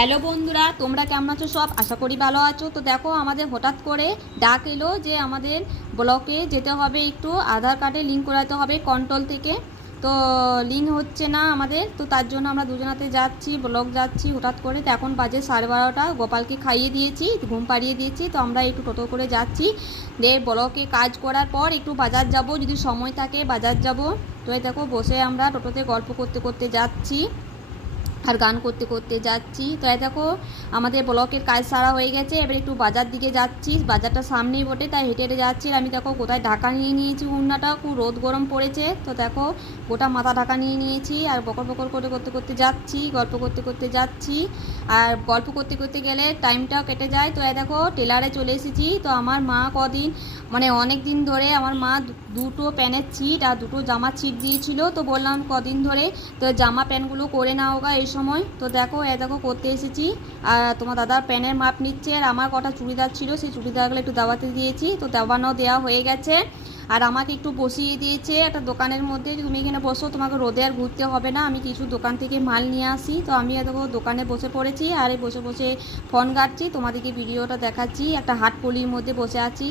Hello বন্ধুরা, তোমরা কেমন আছো? সব আশা করি ভালো আছো। তো দেখো, আমাদের হঠাৎ করে ডাক এলো যে আমাদের ব্লকে যেতে হবে, একটু আধার কার্ডে লিঙ্ক করাতে হবে কন্ট্রোল থেকে। তো লিঙ্ক হচ্ছে না আমাদের, তো তার জন্য আমরা দুজনাতে যাচ্ছি, ব্লক যাচ্ছি হঠাৎ করে। তো এখন বাজে 12:30, গোপালকে খাইয়ে দিয়েছি, ঘুম পাড়িয়ে দিয়েছি। তো আমরা একটু টোটো করে যাচ্ছি, দিয়ে ব্লকে কাজ করার পর একটু বাজার যাব, যদি সময় থাকে বাজার যাব। তো এই দেখো, বসে আমরা টোটোতে গল্প করতে করতে যাচ্ছি আর গান করতে করতে যাচ্ছি। তো এই দেখো, আমাদের ব্লকের কাজ সারা হয়ে গেছে, এবার একটু বাজার দিকে যাচ্ছি। বাজারটা সামনেই বটে, তাই হেঁটে হেঁটে যাচ্ছি। আর আমি দেখো কোথায় ঢাকা নিয়ে নিয়েছি, উন্নাটা খুব রোদ গরম পড়েছে। তো দেখো, গোটা মাথা ঢাকা নিয়ে নিয়েছি আর বকর বকর করে করতে করতে যাচ্ছি, গল্প করতে করতে যাচ্ছি। আর গল্প করতে করতে গেলে টাইমটাও কেটে যায়। তো এই দেখো, টেলারে চলে এসেছি। তো আমার মা অনেক দিন ধরে আমার মা দুটো প্যানের ছিট আর দুটো জামার ছিট দিয়েছিল। তো বললাম কদিন ধরে তো জামা প্যান্টগুলো করে নাও গা এই সময়। তো দেখো, দেখো করতে এসেছি। আর তোমার দাদার প্যানের মাপ নিচ্ছে, আর আমার কটা চুড়িদার ছিল, সেই চুড়িদারগুলো একটু দাবাতে দিয়েছি। তো দেওয়া হয়ে গেছে। আর আমাকে একটু বসিয়ে দিয়েছে একটা দোকানের মধ্যে, তুমি এখানে বসো, তোমাকে রোদে আর ঘুরতে হবে না, আমি কিছু দোকান থেকে মাল নিয়ে আসি। তো আমি দেখো দোকানে বসে পড়েছি, আর এই বসে বসে ফোন ঘাঁটছি, তোমাদেরকে ভিডিওটা দেখাচ্ছি। একটা হাটপলির মধ্যে বসে আছি।